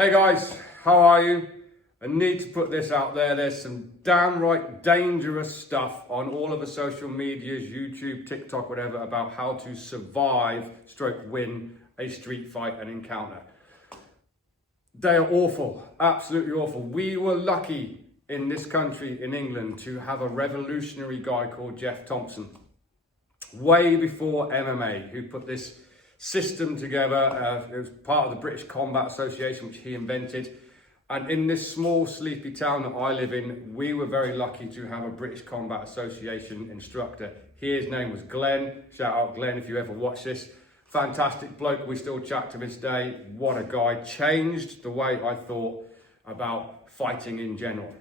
Hey guys, how are you? I need to put this out there. There's some downright dangerous stuff on all of the social medias, YouTube, TikTok, whatever, about how to survive / win a street fight and encounter. They are awful, absolutely awful. We were lucky in this country, in England, to have a revolutionary guy called Geoff Thompson, way before MMA, who put this system together. It was part of the British Combat Association, which he invented. And in this small, sleepy town that I live in, we were very lucky to have a British Combat Association instructor. His name was Glenn. Shout out Glenn if you ever watch this. Fantastic bloke. We still chat to this day. What a guy. Changed the way I thought about fighting in general.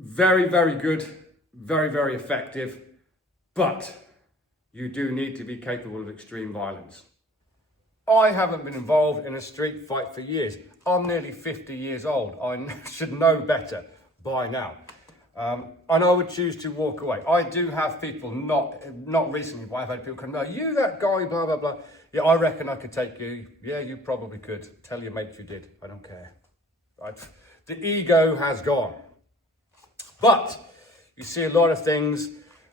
Very, very good. Very, very effective. But you do need to be capable of extreme violence. I haven't been involved in a street fight for years. I'm nearly 50 years old. I should know better by now. And I would choose to walk away. I do have people, not recently, but I've had people come, "No, you that guy, blah, blah, blah. Yeah, I reckon I could take you." Yeah, you probably could. Tell your mates you did. I don't care. The ego has gone. But you see a lot of things.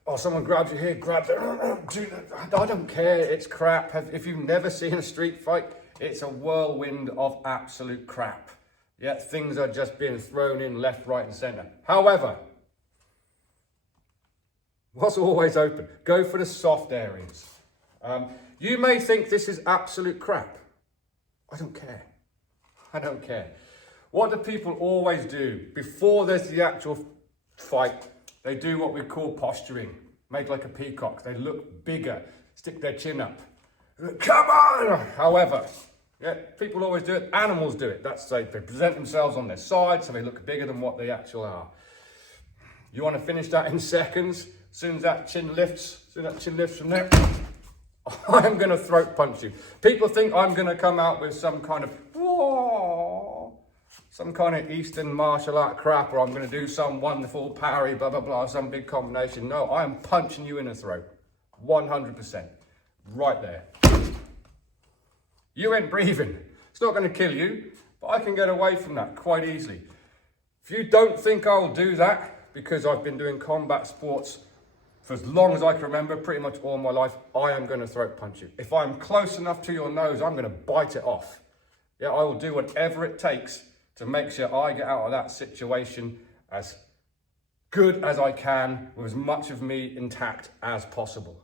Oh, someone grabs you here, grabs it. I don't care, it's crap. If you've never seen a street fight, it's a whirlwind of absolute crap. Yeah, things are just being thrown in left, right, and centre. However, what's always open? Go for the soft areas. You may think this is absolute crap. I don't care. I don't care. What do people always do? Before there's the actual fight, they do what we call posturing. Make like a peacock. They look bigger. Stick their chin up. Come on! However, yeah, people always do it. Animals do it. They present themselves on their side so they look bigger than what they actually are. You want to finish that in seconds? As soon as that chin lifts, from there, I'm going to throat punch you. People think I'm going to come out with some kind of Eastern martial art crap, or I'm going to do some wonderful parry, blah, blah, blah, some big combination. No, I am punching you in the throat. 100%. Right there. You ain't breathing. It's not going to kill you, but I can get away from that quite easily. If you don't think I'll do that, because I've been doing combat sports for as long as I can remember, pretty much all my life, I am going to throat punch you. If I'm close enough to your nose, I'm going to bite it off. Yeah, I will do whatever it takes to make sure I get out of that situation as good as I can, with as much of me intact as possible.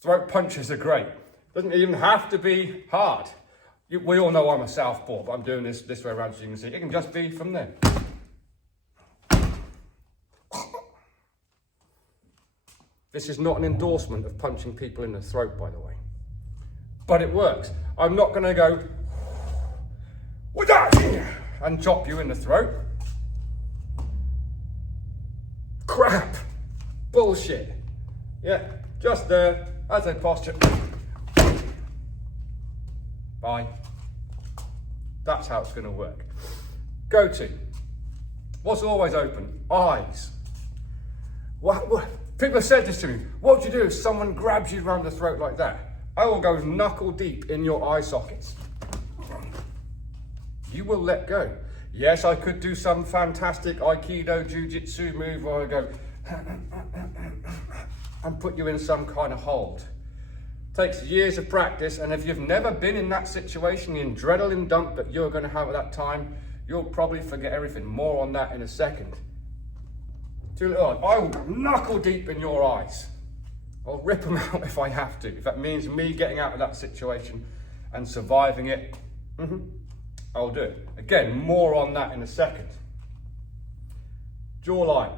Throat punches are great. Doesn't even have to be hard. We all know I'm a southpaw, but I'm doing this way around so you can see. It can just be from there. This is not an endorsement of punching people in the throat, by the way. But it works. I'm not going to go and chop you in the throat. Crap. Bullshit. Yeah, just there, as a posture. Bye. That's how it's going to work. Go to. What's always open? Eyes. What? People have said this to me. What would you do if someone grabs you around the throat like that? I will go knuckle deep in your eye sockets. You will let go. Yes, I could do some fantastic Aikido, Jiu-Jitsu move where I go and put you in some kind of hold. Takes years of practice, and if you've never been in that situation, the adrenaline dump that you're going to have at that time, you'll probably forget everything. More on that in a second. I will go knuckle deep in your eyes. I'll rip them out if I have to. If that means me getting out of that situation and surviving it, I'll do it. Again, more on that in a second. Jawline.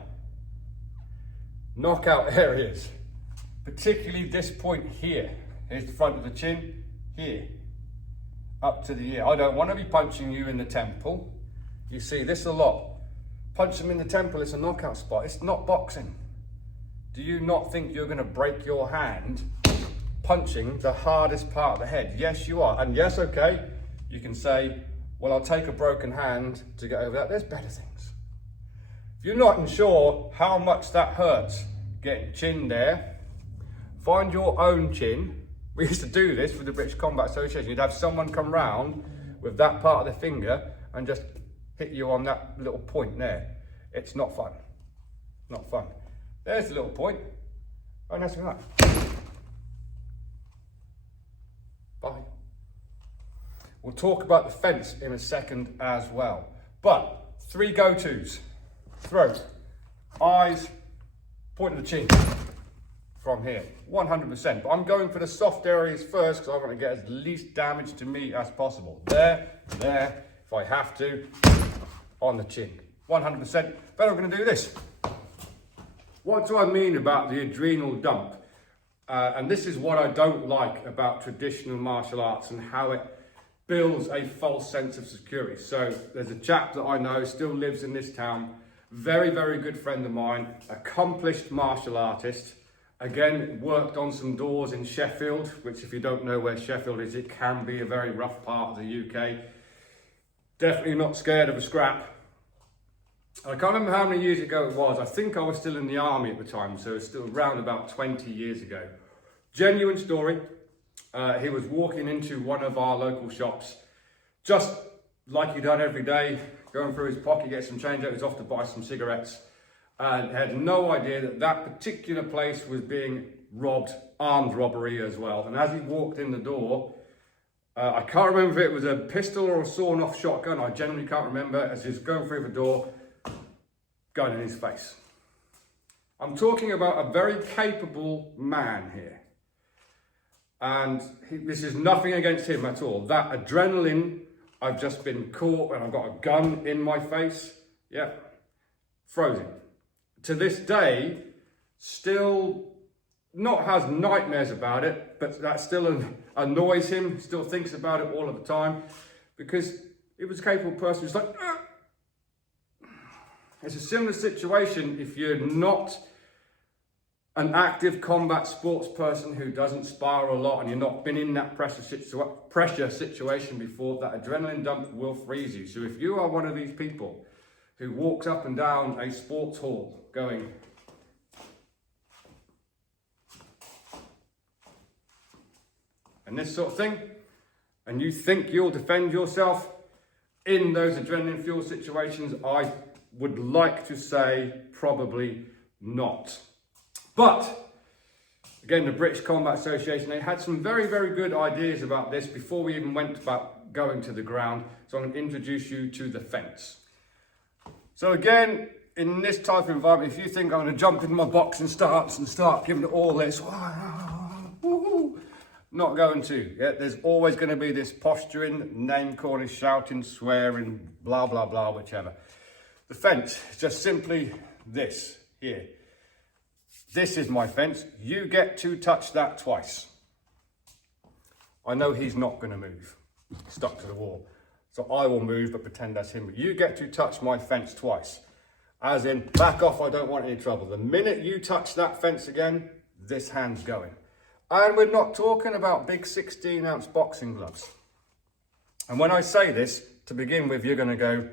Knockout areas. Particularly this point here. Here's the front of the chin. Here. Up to the ear. I don't want to be punching you in the temple. You see this a lot. Punch them in the temple, it's a knockout spot. It's not boxing. Do you not think you're going to break your hand punching the hardest part of the head? Yes, you are. And yes, okay, you can say, well, I'll take a broken hand to get over that. There's better things. If you're not sure how much that hurts, get chin there, find your own chin. We used to do this with the British Combat Association. You'd have someone come round with that part of the finger and just hit you on that little point there. It's not fun. Not fun. There's the little point. And that's enough. Bye. We'll talk about the fence in a second as well. But 3 go-tos. Throat, eyes, point of the chin. From here, 100%. But I'm going for the soft areas first because I want to get as least damage to me as possible. There, if I have to, on the chin. 100%. Then I'm going to do this. What do I mean about the adrenal dump? And this is what I don't like about traditional martial arts and how it builds a false sense of security. So there's a chap that I know, still lives in this town, very, very good friend of mine, accomplished martial artist. Again, worked on some doors in Sheffield, which if you don't know where Sheffield is, it can be a very rough part of the UK. Definitely not scared of a scrap. I can't remember how many years ago it was. I think I was still in the army at the time, so it's still around about 20 years ago. Genuine story. He was walking into one of our local shops, just like he done every day, going through his pocket, get some change out, he was off to buy some cigarettes. And had no idea that that particular place was being robbed, armed robbery as well. And as he walked in the door, I can't remember if it was a pistol or a sawn-off shotgun, I genuinely can't remember, as he's going through the door, gun in his face. I'm talking about a very capable man here. And this is nothing against him at all. That adrenaline, I've just been caught and I've got a gun in my face, yeah, frozen. To this day, still not has nightmares about it, but that still annoys him, still thinks about it all of the time, because he was a capable person who's like, ah. It's a similar situation if you're not an active combat sports person who doesn't spar a lot and you're not been in that pressure situation before, that adrenaline dump will freeze you. So if you are one of these people who walks up and down a sports hall going, and this sort of thing, and you think you'll defend yourself in those adrenaline fuel situations, I would like to say probably not. But again, the British Combat Association, they had some very, very good ideas about this before we even went about going to the ground. So I'm going to introduce you to the fence. So again, in this type of environment, if you think I'm going to jump into my boxing starts and start giving it all this, not going to. Yeah, there's always going to be this posturing, name calling, shouting, swearing, blah, blah, blah, whichever. The fence is just simply this here. This is my fence. You get to touch that twice. I know he's not going to move, stuck to the wall. So I will move, but pretend that's him. But you get to touch my fence twice. As in, back off, I don't want any trouble. The minute you touch that fence again, this hand's going. And we're not talking about big 16-ounce boxing gloves. And when I say this, to begin with, you're going to go,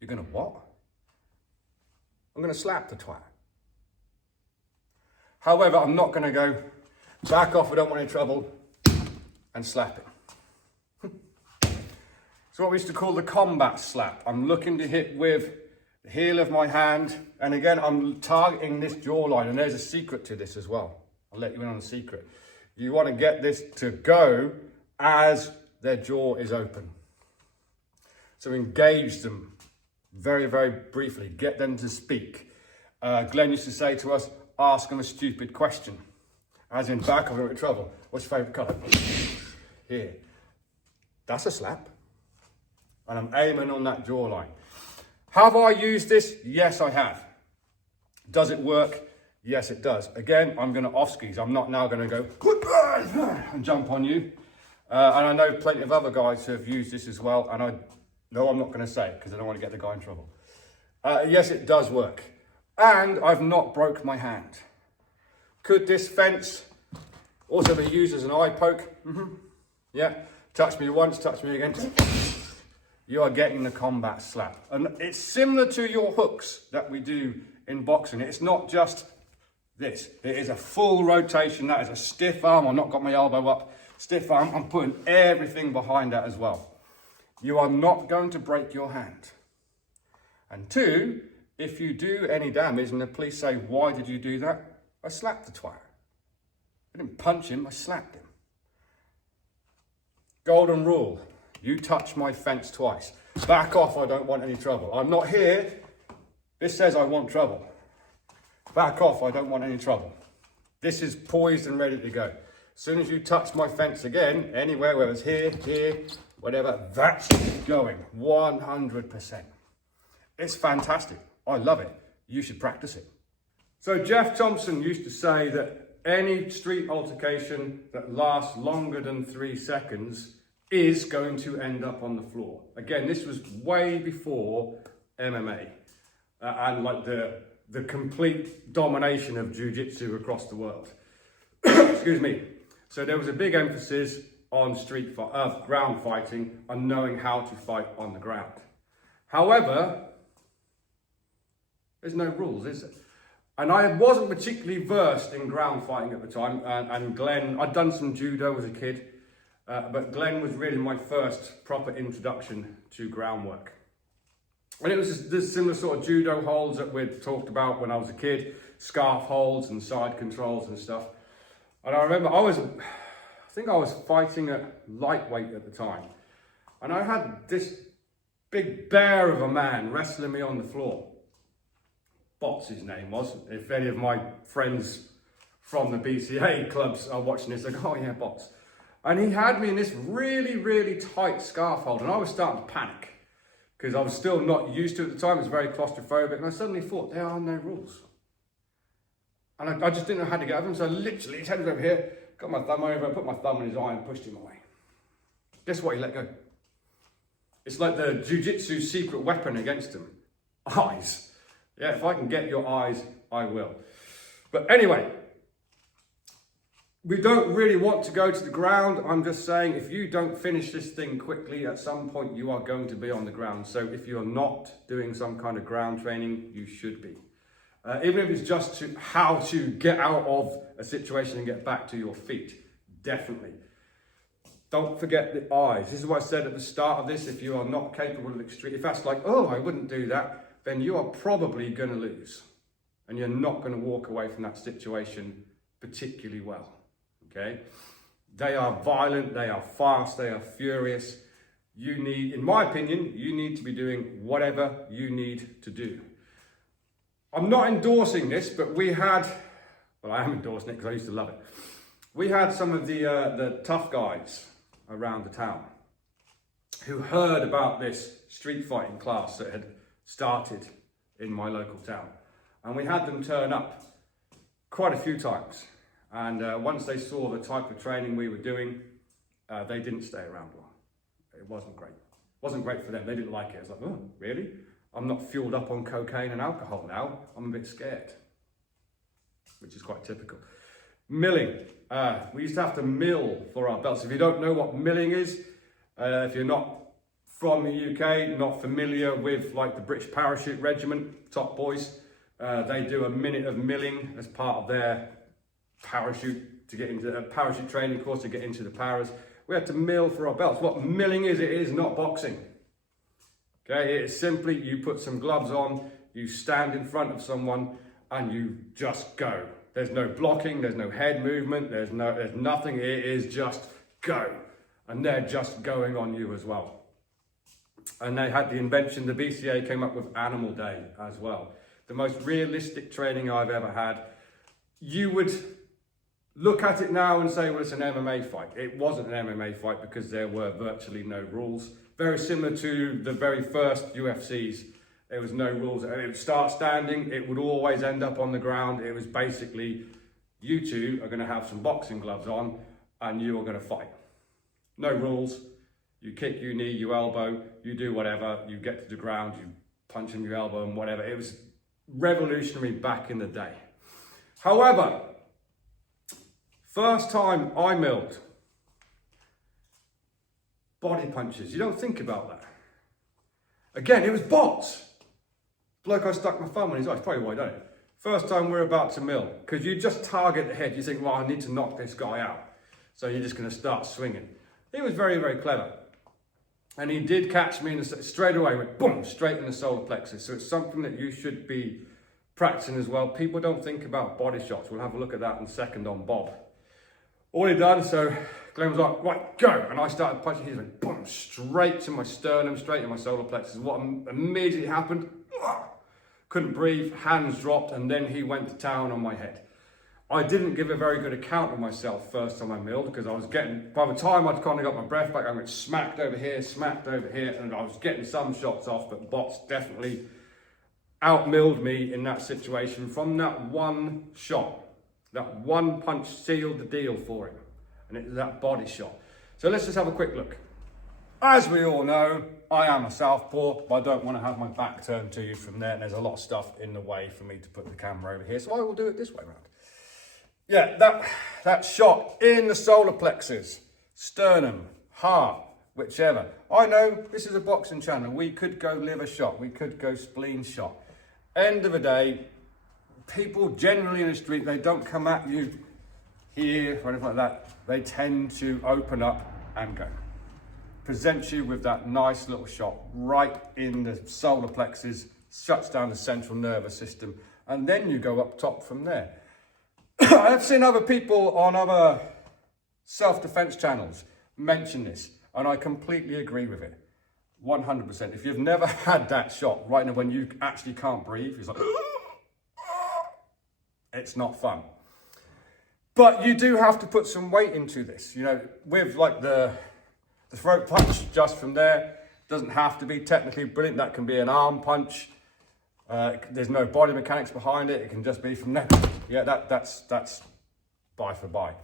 you're going to what? I'm going to slap the twat. However, I'm not going to go, back off, I don't want any trouble, and slap it. So what we used to call the combat slap. I'm looking to hit with the heel of my hand, and again, I'm targeting this jawline, and there's a secret to this as well. I'll let you in on the secret. You want to get this to go as their jaw is open. So engage them very, very briefly. Get them to speak. Glenn used to say to us, ask them a stupid question. As in, back off, I'm in trouble. What's your favourite colour? Here. That's a slap. And I'm aiming on that jawline. Have I used this? Yes, I have. Does it work? Yes, it does. Again, I'm going to off skis. I'm not now going to go and jump on you. And I know plenty of other guys who have used this as well. And I'm not going to say it because I don't want to get the guy in trouble. Yes, it does work. And I've not broke my hand. Could this fence also be used as an eye poke? Yeah. Touch me once, touch me again. You are getting the combat slap. And it's similar to your hooks that we do in boxing. It's not just this. It is a full rotation. That is a stiff arm. I've not got my elbow up. Stiff arm. I'm putting everything behind that as well. you are not going to break your hand. And two, if you do any damage and the police say, why did you do that? I slapped the twat. I didn't punch him, I slapped him. Golden rule, you touch my fence twice. Back off, I don't want any trouble. I'm not here. This says I want trouble. Back off, I don't want any trouble. This is poised and ready to go. As soon as you touch my fence again, anywhere, whether it's here, whatever, that's going 100%. It's fantastic. I love it. You should practice it. So Geoff Thompson used to say that any street altercation that lasts longer than 3 seconds is going to end up on the floor. Again, this was way before MMA and like the complete domination of jiu-jitsu across the world. Excuse me. So there was a big emphasis on ground fighting and knowing how to fight on the ground. However, there's no rules, is there? And I wasn't particularly versed in ground fighting at the time. And Glenn, I'd done some judo as a kid, but Glenn was really my first proper introduction to groundwork. And it was this similar sort of judo holds that we'd talked about when I was a kid, scarf holds and side controls and stuff. And I remember I think I was fighting at lightweight at the time. And I had this big bear of a man wrestling me on the floor. Bots his name was. If any of my friends from the BCA clubs are watching this, they go, oh yeah, Bots. And he had me in this really, really tight scarf hold, and I was starting to panic because I was still not used to it at the time. It was very claustrophobic, and I suddenly thought, there are no rules. And I just didn't know how to get over him, so I literally, his head was over here, got my thumb over, put my thumb in his eye and pushed him away. Guess what? He let go. It's like the jiu-jitsu secret weapon against him. Eyes. Yeah, if I can get your eyes, I will. But anyway, we don't really want to go to the ground. I'm just saying, if you don't finish this thing quickly, at some point you are going to be on the ground. So if you're not doing some kind of ground training, you should be. Even if it's just how to get out of a situation and get back to your feet, definitely. Don't forget the eyes. This is what I said at the start of this. If you are not capable of extreme, if that's like, oh, I wouldn't do that, then you are probably going to lose. And you're not going to walk away from that situation particularly well. Okay? They are violent, they are fast, they are furious. You need, in my opinion, you need to be doing whatever you need to do. I'm not endorsing this, but we had, well, I am endorsing it because I used to love it. We had some of the tough guys around the town who heard about this street fighting class that had started in my local town. And we had them turn up quite a few times. And once they saw the type of training we were doing, they didn't stay around long. It wasn't great. It wasn't great for them. They didn't like it. It's like, oh, really? I'm not fueled up on cocaine and alcohol now. I'm a bit scared, which is quite typical. Milling. We used to have to mill for our belts. If you don't know what milling is, if you're not from the UK, not familiar with like the British Parachute Regiment, top boys, they do a minute of milling as part of their parachute to get into a parachute training course to get into the paras. We had to mill for our belts. What milling is, it is not boxing. Okay, it is simply you put some gloves on, you stand in front of someone and you just go. There's no blocking, there's no head movement, there's nothing, it is just go. And they're just going on you as well. And they had the invention, the BCA came up with Animal Day as well. The most realistic training I've ever had. You would look at it now and say, well, it's an MMA fight. It wasn't an MMA fight because there were virtually no rules. Very similar to the very first UFCs. There was no rules. It would start standing, it would always end up on the ground. It was basically, you two are going to have some boxing gloves on and you are going to fight. No rules. You kick, you knee, you elbow, you do whatever, you get to the ground, you punch him, you elbow him, whatever. It was revolutionary back in the day. However, first time I milled, body punches. You don't think about that. Again, it was bots. Bloke, I stuck my thumb in his eye. Probably why I done it. First time we're about to mill, because you just target the head. You think, well, I need to knock this guy out. So you're just going to start swinging. He was very, very clever. And he did catch me straight away, went boom, straight in the solar plexus. So it's something that you should be practicing as well. People don't think about body shots. We'll have a look at that in a second on Bob. All he done, so Glenn was like, right, go. And I started punching, he went boom, straight to my sternum, straight to my solar plexus. What immediately happened, couldn't breathe, hands dropped, and then he went to town on my head. I didn't give a very good account of myself first time I milled, because I was getting, by the time I'd kind of got my breath back, I went smacked over here, and I was getting some shots off, but Bots definitely out-milled me in that situation from that one shot. That one punch sealed the deal for him, and it was that body shot. So let's just have a quick look. As we all know, I am a southpaw, but I don't want to have my back turned to you from there, and there's a lot of stuff in the way for me to put the camera over here, so I will do it this way around. Yeah, that shot in the solar plexus, sternum, heart, whichever. I know this is a boxing channel. We could go liver shot, we could go spleen shot. End of the day, people generally in the street, they don't come at you here or anything like that. They tend to open up and go. Presents you with that nice little shot right in the solar plexus, shuts down the central nervous system, and then you go up top from there. I've seen other people on other self-defense channels mention this, and I completely agree with it. 100%. If you've never had that shot right now when you actually can't breathe, it's like, it's not fun. But you do have to put some weight into this, you know, with like the throat punch just from there. Doesn't have to be technically brilliant. That can be an arm punch. There's no body mechanics behind it. It can just be from there. Yeah, that's bye for bye.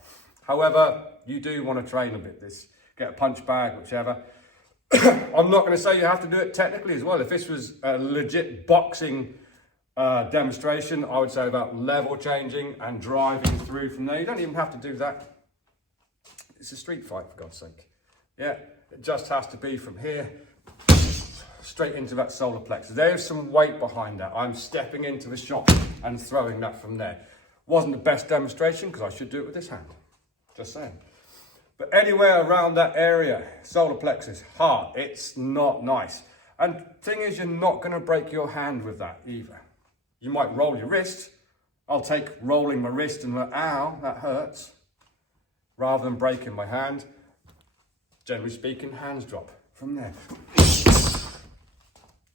However, you do want to train a bit this. Get a punch bag, whichever. I'm not going to say you have to do it technically as well. If this was a legit boxing demonstration, I would say about level changing and driving through from there. You don't even have to do that. It's a street fight, for God's sake. Yeah, it just has to be from here straight into that solar plexus. There's some weight behind that. I'm stepping into the shot and throwing that from there. Wasn't the best demonstration because I should do it with this hand. Just saying. But anywhere around that area, solar plexus, heart, it's not nice. And thing is, you're not going to break your hand with that either. You might roll your wrist. I'll take rolling my wrist and like, ow, that hurts. Rather than breaking my hand. Generally speaking, hands drop from there.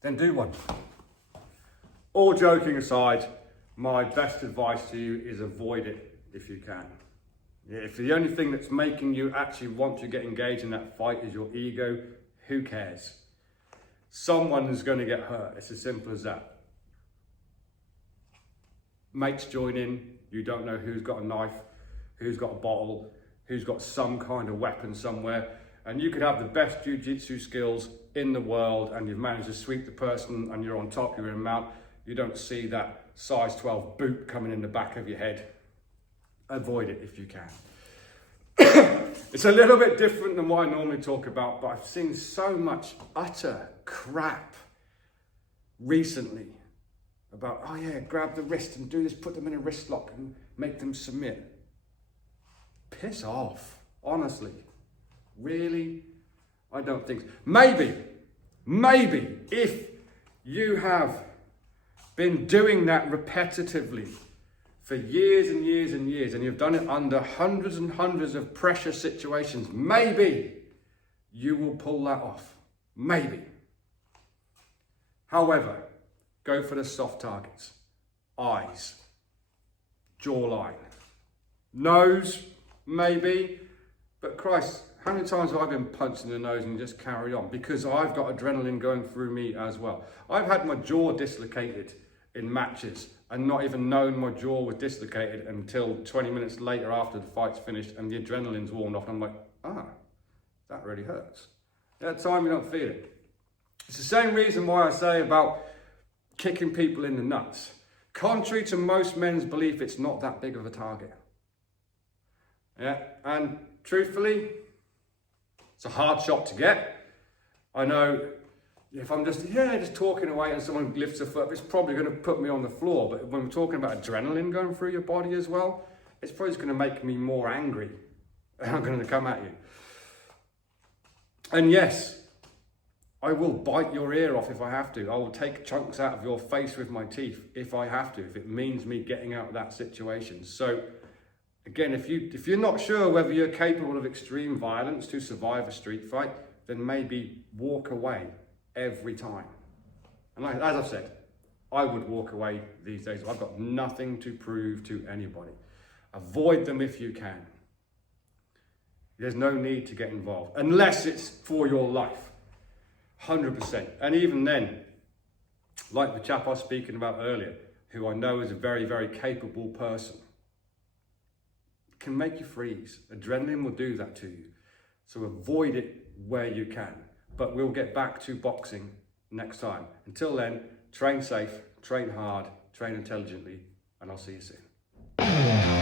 Then do one. All joking aside, my best advice to you is avoid it if you can. Yeah, if the only thing that's making you actually want to get engaged in that fight is your ego, who cares? Someone is going to get hurt. It's as simple as that. Mates join in. You don't know who's got a knife, who's got a bottle, who's got some kind of weapon somewhere. And you could have the best jiu-jitsu skills in the world and you've managed to sweep the person and you're on top, you're in a mount. You don't see that size 12 boot coming in the back of your head. Avoid it if you can. It's a little bit different than what I normally talk about, but I've seen so much utter crap recently about, oh yeah, grab the wrist and do this, put them in a wrist lock and make them submit. Piss off, honestly. Really? I don't think so. Maybe if you have been doing that repetitively for years and years and years, and you've done it under hundreds and hundreds of pressure situations, maybe you will pull that off. Maybe. However, go for the soft targets. Eyes, jawline, nose, maybe, but Christ, how many times have I been punched in the nose and just carried on? Because I've got adrenaline going through me as well. I've had my jaw dislocated in matches and not even known my jaw was dislocated until 20 minutes later after the fight's finished and the adrenaline's worn off. And I'm like, that really hurts. At that time, you don't feel it. It's the same reason why I say about kicking people in the nuts. Contrary to most men's belief, it's not that big of a target. Yeah, and truthfully, it's a hard shot to get. I know if I'm just talking away and someone lifts a foot, it's probably going to put me on the floor. But when we're talking about adrenaline going through your body as well, it's probably going to make me more angry. And I'm going to come at you. And yes, I will bite your ear off if I have to. I will take chunks out of your face with my teeth if I have to, if it means me getting out of that situation. So again, if you're not sure whether you're capable of extreme violence to survive a street fight, then maybe walk away every time. And as I've said, I would walk away these days. I've got nothing to prove to anybody. Avoid them if you can. There's no need to get involved, unless it's for your life, 100%. And even then, like the chap I was speaking about earlier, who I know is a very, very capable person, can make you freeze. Adrenaline will do that to you. So avoid it where you can. But we'll get back to boxing next time. Until then, train safe, train hard, train intelligently, and I'll see you soon.